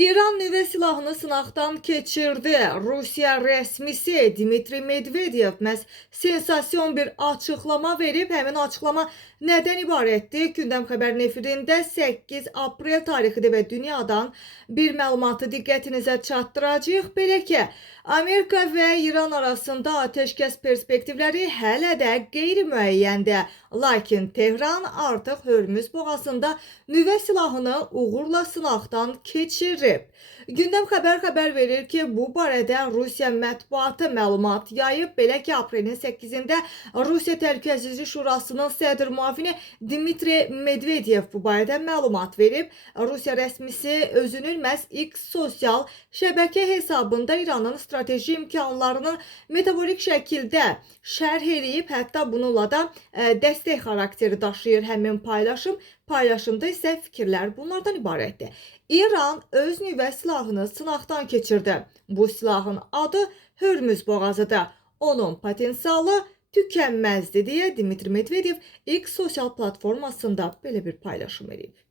İran nüvə silahını sınaqdan keçirdi. Rusiya rəsmisi Dmitri Medvedev məhz sensasyon bir açıqlama verib. Həmin açıqlama nədən ibarətdir? Gündəm xəbərin efirində 8 aprel tarixidir və dünyadan bir məlumatı diqqətinizə çatdıracağıq. Belə ki, Amerika və İran arasında atəşkəs perspektivləri hələ də qeyri-müəyyəndir. Lakin Tehran artıq Hörmüz boğazında nüvə silahını uğurla sınaqdan keçirib. Gündəm xəbər verir ki, bu barədə Rusiya mətbuatı məlumat yayıb. Belə ki, aprelin 8-də Rusiya Təhlükəsizlik Şurasının sədr müavini Dmitri Medvedev bu barədə məlumat verib. Rusiya rəsmisi özünün məhz X sosial şəbəkə hesabında İranın strateji imkanlarını metaforik şəkildə şərh eləyib. Hətta bununla da dəstək xarakteri daşıyır həmin paylaşım. Paylaşımda isə fikirlər bunlardan ibarətdir. İran öz nüvə silahını sınaqdan keçirdi. Bu silahın adı Hörmüz boğazıdır. Onun potensialı tükənməzdir deyə Dmitri Medvedev X sosial platformasında belə bir paylaşım edib.